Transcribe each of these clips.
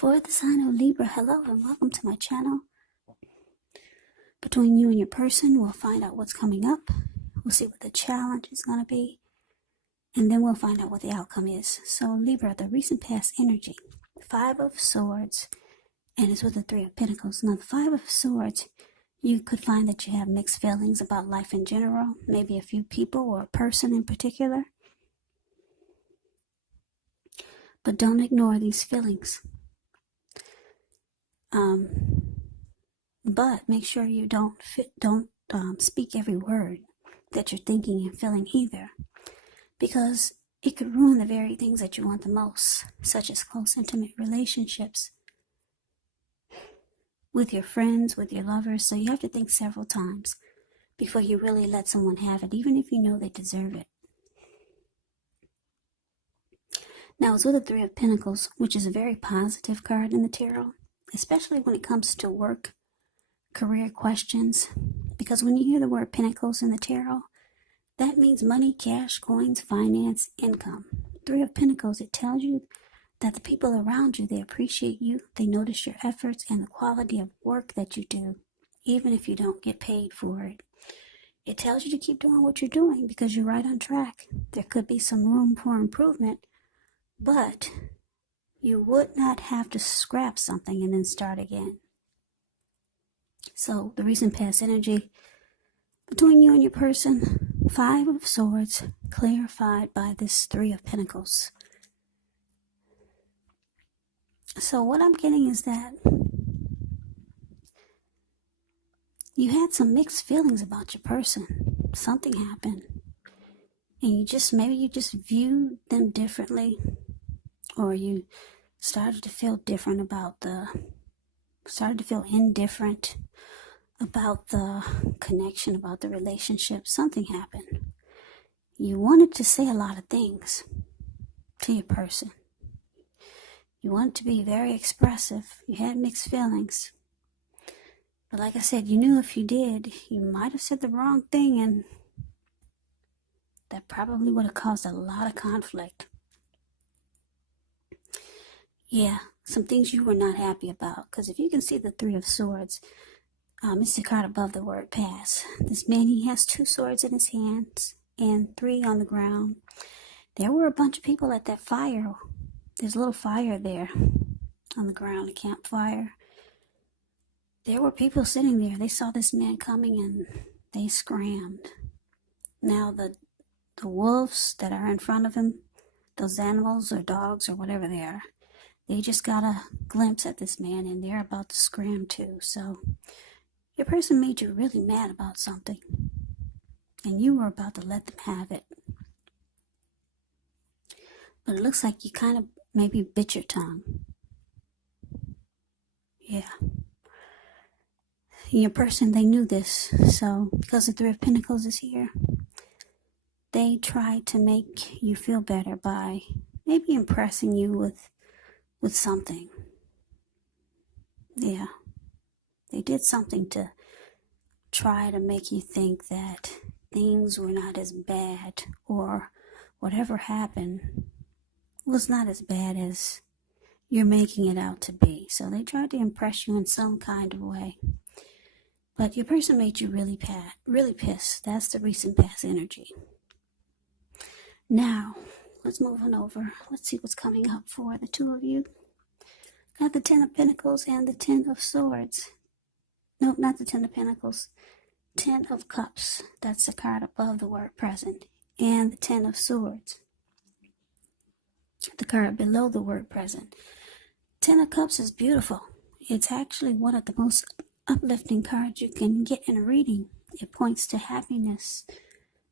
For the sign of Libra, hello and welcome to my channel. Between you and your person, we'll find out what's coming up. We'll see what the challenge is going to be. And then we'll find out what the outcome is. So Libra, the recent past energy. 5 of Swords. And it's with the 3 of Pentacles. Now the 5 of Swords, you could find that you have mixed feelings about life in general. Maybe a few people or a person in particular. But don't ignore these feelings. But make sure you don't speak every word that you're thinking and feeling either, because it could ruin the very things that you want the most, such as close, intimate relationships with your friends, with your lovers. So you have to think several times before you really let someone have it, even if you know they deserve it. Now, it's with the 3 of Pentacles, which is a very positive card in the tarot, especially when it comes to work, career questions, because when you hear the word Pentacles in the tarot, that means money, cash, coins, finance, income. 3 of Pentacles, it tells you that the people around you, they appreciate you, they notice your efforts and the quality of work that you do, even if you don't get paid for it. It tells you to keep doing what you're doing because you're right on track. There could be some room for improvement, but you would not have to scrap something and then start again. So the recent past energy between you and your person, 5 of Swords, clarified by this 3 of Pentacles. So what I'm getting is that you had some mixed feelings about your person. Something happened. And maybe you just viewed them differently. Or you started to feel indifferent about the connection, about the relationship. Something happened. You wanted to say a lot of things to your person. You wanted to be very expressive. You had mixed feelings. But like I said, you knew if you did, you might have said the wrong thing, and that probably would have caused a lot of conflict. Yeah, some things you were not happy about. Because if you can see the 3 of Swords, it's the card above the word pass. This man, he has 2 swords in his hands and 3 on the ground. There were a bunch of people at that fire. There's a little fire there on the ground, a campfire. There were people sitting there. They saw this man coming and they scrammed. Now the wolves that are in front of him, those animals or dogs or whatever they are, they just got a glimpse at this man and they're about to scram too. So your person made you really mad about something and you were about to let them have it. But it looks like you kind of maybe bit your tongue. Yeah. Your person, they knew this. So because the 3 of Pentacles is here, they tried to make you feel better by maybe impressing you with something. Yeah. They did something to try to make you think that things were not as bad, or whatever happened was not as bad as you're making it out to be. So they tried to impress you in some kind of way. But your person made you really pissed. That's the recent past energy. Now, let's move on over. Let's see what's coming up for the 2 of you. Got the 10 of Pentacles and the 10 of Swords. No, not the 10 of Pentacles. 10 of Cups. That's the card above the word present. And the 10 of Swords. The card below the word present. 10 of Cups is beautiful. It's actually one of the most uplifting cards you can get in a reading. It points to happiness,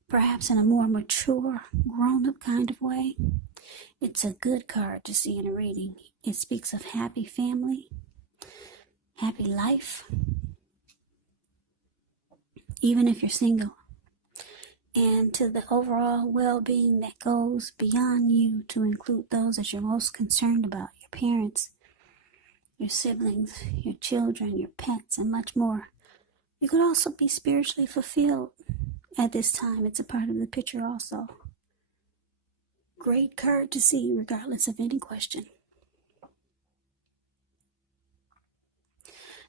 perhaps in a more mature, grown-up kind of way. It's a good card to see in a reading. It speaks of happy family, happy life, even if you're single, and to the overall well-being that goes beyond you, to include those that you're most concerned about, your parents, your siblings, your children, your pets, and much more. You could also be spiritually fulfilled at this time. It's a part of the picture also. Great card to see regardless of any question.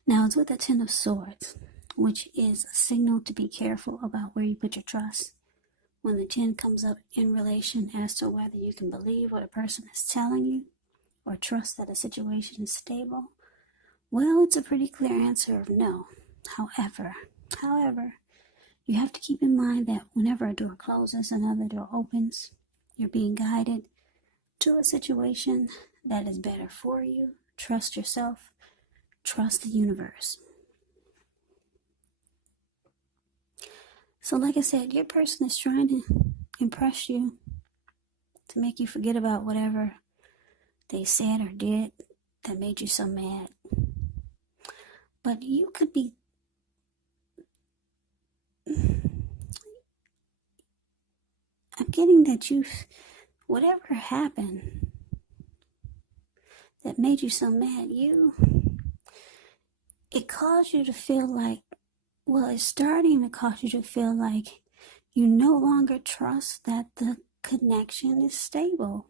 Now it's with the Ten of Swords, which is a signal to be careful about where you put your trust. When the 10 comes up in relation as to whether you can believe what a person is telling you or trust that a situation is stable, well, it's a pretty clear answer of no. However, you have to keep in mind that whenever a door closes, another door opens. You're being guided to a situation that is better for you. Trust yourself. Trust the universe. So like I said, your person is trying to impress you, to make you forget about whatever they said or did that made you so mad. But you could be, I'm getting that whatever happened that made you so mad, it caused you to feel like, well, it's starting to cause you to feel like you no longer trust that the connection is stable.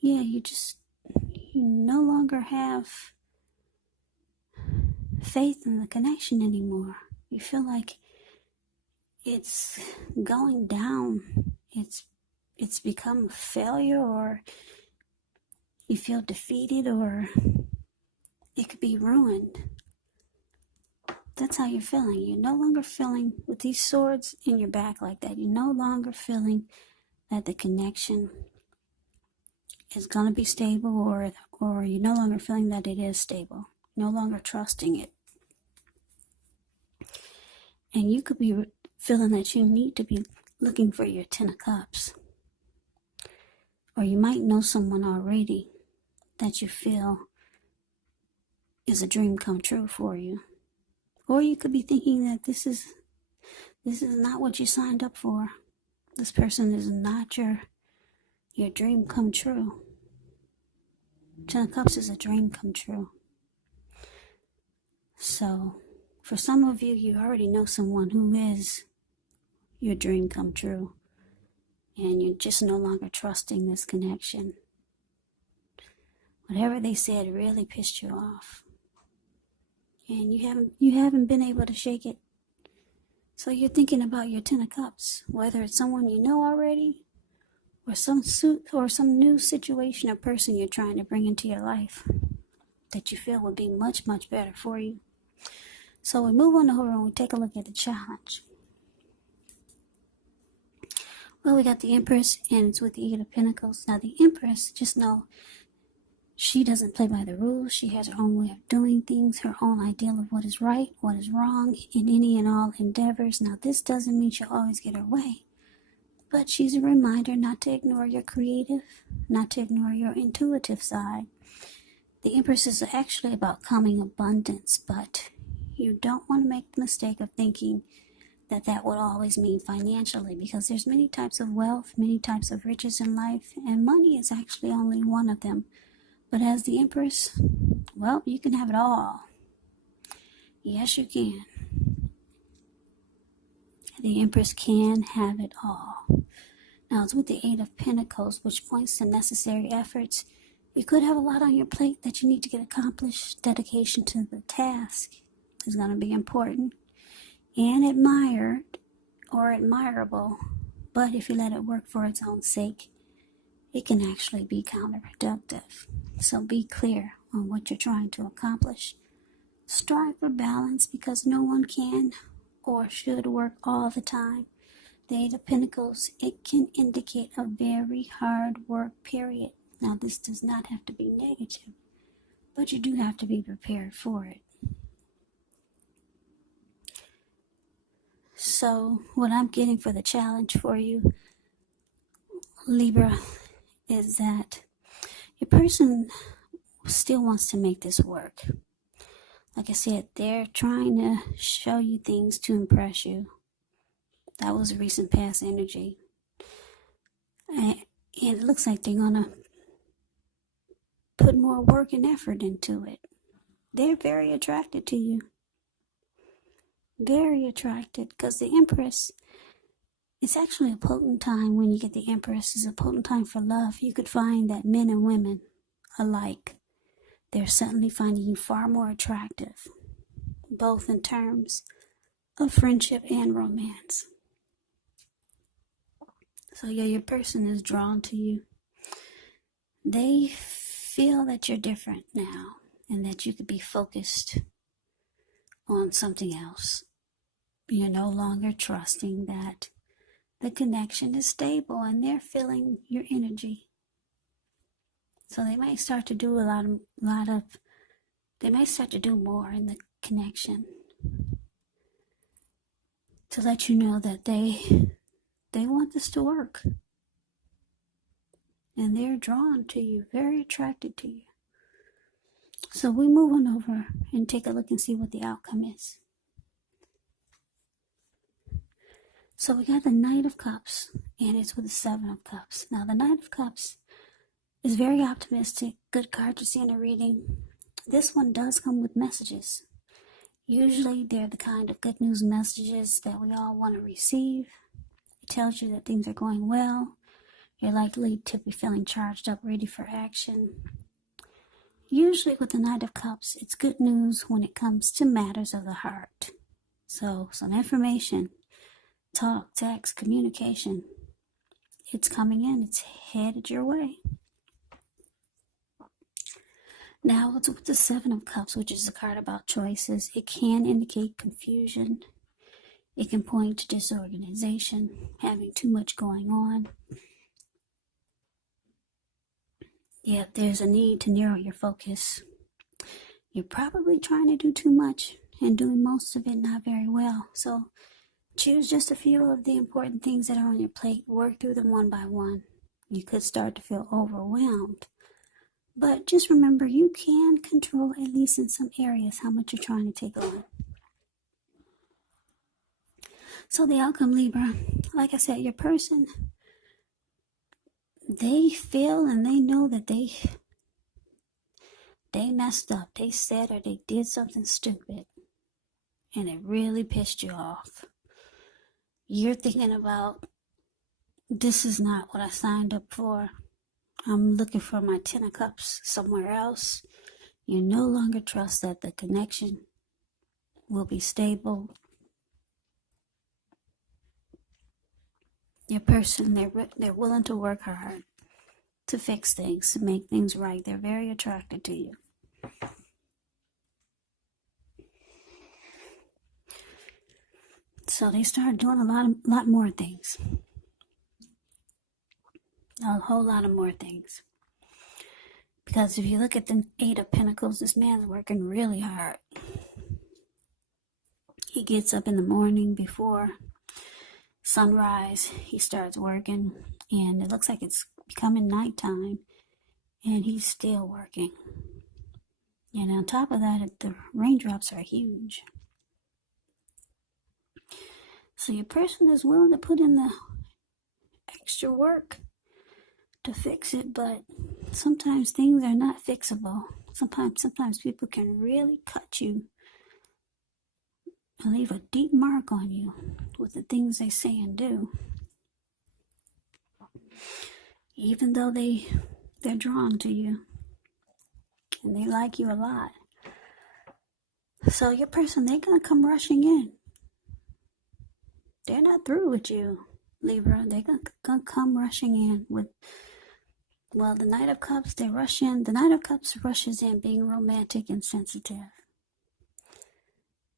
Yeah, you no longer have faith in the connection anymore. You feel like it's going down. It's become a failure, or you feel defeated, or it could be ruined. That's how you're feeling. You're no longer feeling with these swords in your back like that. You're no longer feeling that the connection is going to be stable, or you're no longer feeling that it is stable. No longer trusting it. And you could be feeling that you need to be looking for your 10 of Cups. Or you might know someone already that you feel is a dream come true for you. Or you could be thinking that this is not what you signed up for. This person is not your dream come true. 10 of Cups is a dream come true. So, for some of you, you already know someone who is your dream come true. And you're just no longer trusting this connection. Whatever they said really pissed you off. And you haven't been able to shake it. So you're thinking about your 10 of Cups, whether it's someone you know already, or some new situation or person you're trying to bring into your life that you feel would be much, much better for you. So we move on over and we take a look at the challenge. Well, we got the Empress, and it's with the 8 of Pentacles. Now the Empress, just know, she doesn't play by the rules. She has her own way of doing things, her own ideal of what is right, what is wrong in any and all endeavors. Now, this doesn't mean she'll always get her way, but she's a reminder not to ignore your creative, not to ignore your intuitive side. The Empress is actually about coming abundance, but you don't want to make the mistake of thinking that would always mean financially, because there's many types of wealth, many types of riches in life, and money is actually only one of them. But as the Empress, well, you can have it all. Yes, you can. The Empress can have it all. Now, it's with the 8 of Pentacles, which points to necessary efforts. You could have a lot on your plate that you need to get accomplished. Dedication to the task is going to be important and admired or admirable. But if you let it work for its own sake, it can actually be counterproductive. So be clear on what you're trying to accomplish. Strive for balance, because no one can or should work all the time. The 8 of Pentacles, it can indicate a very hard work period. Now, this does not have to be negative, but you do have to be prepared for it. So, what I'm getting for the challenge for you, Libra, is that your person still wants to make this work. Like I said, they're trying to show you things to impress you. That was recent past energy. And it looks like they're going to put more work and effort into it. They're very attracted to you. Very attracted, because the Empress, it's actually a potent time. When you get the Empress, it's a potent time for love. You could find that men and women alike, They're suddenly finding you far more attractive, both in terms of friendship and romance. So yeah, your person is drawn to you. They feel that you're different now and that you could be focused on something else. You're no longer trusting that the connection is stable, and they're feeling your energy. So they might start to do they might start to do more in the connection to let you know that they want this to work. And they're drawn to you, very attracted to you. So we move on over and take a look and see what the outcome is. So we got the Knight of Cups, and it's with the Seven of Cups. Now the Knight of Cups is very optimistic, good card to see in a reading. This one does come with messages. Usually they're the kind of good news messages that we all want to receive. It tells you that things are going well. You're likely to be feeling charged up, ready for action. Usually with the Knight of Cups, it's good news when it comes to matters of the heart. So some information, talk, text, communication, it's coming in, it's headed your way. Now with the Seven of Cups, which is a card about choices, it can indicate confusion. It can point to disorganization, having too much going on. Yet there's a need to narrow your focus. You're probably trying to do too much and doing most of it not very well. So choose just a few of the important things that are on your plate. Work through them one by one. You could start to feel overwhelmed. But just remember, you can control, at least in some areas, how much you're trying to take on. So the outcome, Libra, like I said, your person, they feel and they know that they messed up. They said or they did something stupid, and it really pissed you off. You're thinking about, this is not what I signed up for. I'm looking for my Ten of Cups somewhere else. You no longer trust that the connection will be stable. Your person, they're willing to work hard to fix things, to make things right. They're very attracted to you. So they start doing a lot more things. A whole lot of more things. Because if you look at the Eight of Pentacles, this man's working really hard. He gets up in the morning before sunrise. He starts working, and it looks like it's becoming nighttime, and he's still working. And on top of that, the raindrops are huge. So your person is willing to put in the extra work to fix it, but sometimes things are not fixable. Sometimes people can really cut you and leave a deep mark on you with the things they say and do. Even though they're drawn to you and they like you a lot. So your person, they're going to come rushing in. They're not through with you, Libra. They're going to come rushing in with, well, the Knight of Cups, they rush in. The Knight of Cups rushes in being romantic and sensitive.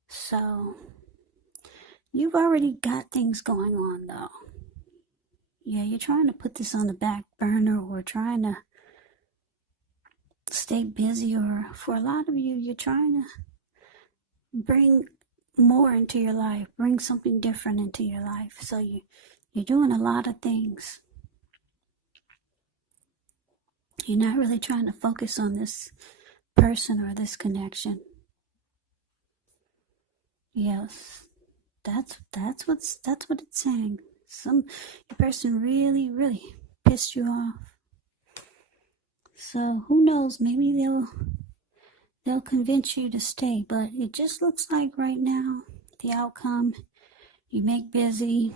So you've already got things going on, though. Yeah, you're trying to put this on the back burner, or trying to stay busy, or for a lot of you, you're trying to bring more into your life, bring something different into your life. So you're doing a lot of things. You're not really trying to focus on this person or this connection. Yes, that's what it's saying. Your person really, really pissed you off. So who knows? Maybe they'll convince you to stay. But it just looks like right now, the outcome, you make busy,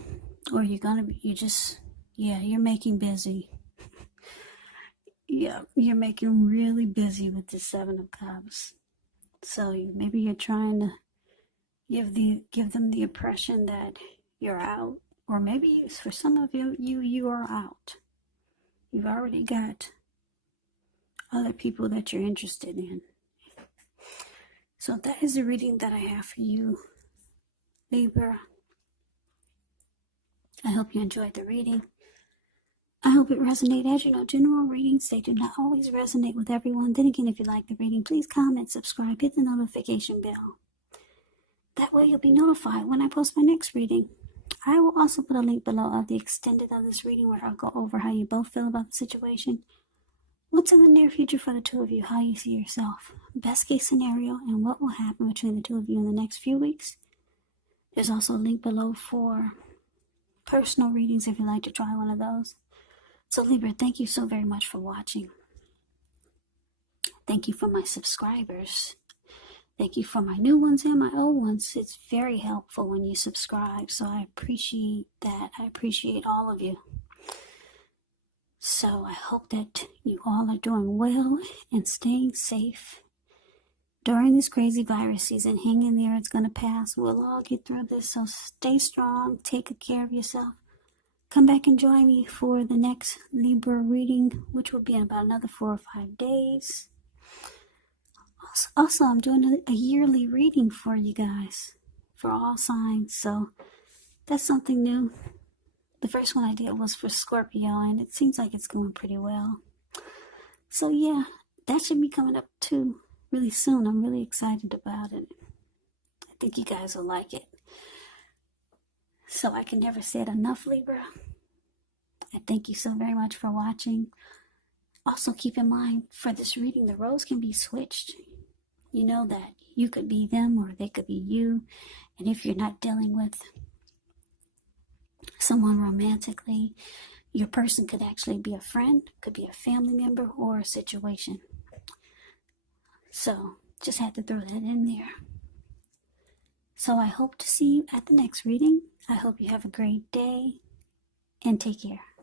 or you're making busy. Yeah, you're making really busy with the Seven of Cups. So maybe you're trying to give them the impression that you're out, or maybe for some of you are out. You've already got other people that you're interested in. So that is the reading that I have for you, Libra. I hope you enjoyed the reading. I hope it resonated. As you know, general readings, they do not always resonate with everyone. Then again, if you like the reading, please comment, subscribe, hit the notification bell. That way you'll be notified when I post my next reading. I will also put a link below of the extended of this reading where I'll go over how you both feel about the situation. What's in the near future for the two of you, how you see yourself, best case scenario, and what will happen between the two of you in the next few weeks. There's also a link below for personal readings if you'd like to try one of those. So Libra, thank you so very much for watching. Thank you for my subscribers. Thank you for my new ones and my old ones. It's very helpful when you subscribe, so I appreciate that. I appreciate all of you. So I hope that you all are doing well and staying safe during this crazy virus season. Hang in there, it's going to pass. We'll all get through this, so stay strong, take good care of yourself. Come back and join me for the next Libra reading, which will be in about another 4 or 5 days. Also, I'm doing a yearly reading for you guys, for all signs, so that's something new. The first one I did was for Scorpio, and it seems like it's going pretty well. So yeah, that should be coming up too really soon. I'm really excited about it. I think you guys will like it. So I can never say it enough, Libra. I thank you so very much for watching. Also keep in mind, for this reading, the roles can be switched. You know that you could be them or they could be you. And if you're not dealing with someone romantically, your person could actually be a friend, could be a family member, or a situation. So just had to throw that in there. So I hope to see you at the next reading. I hope you have a great day and take care.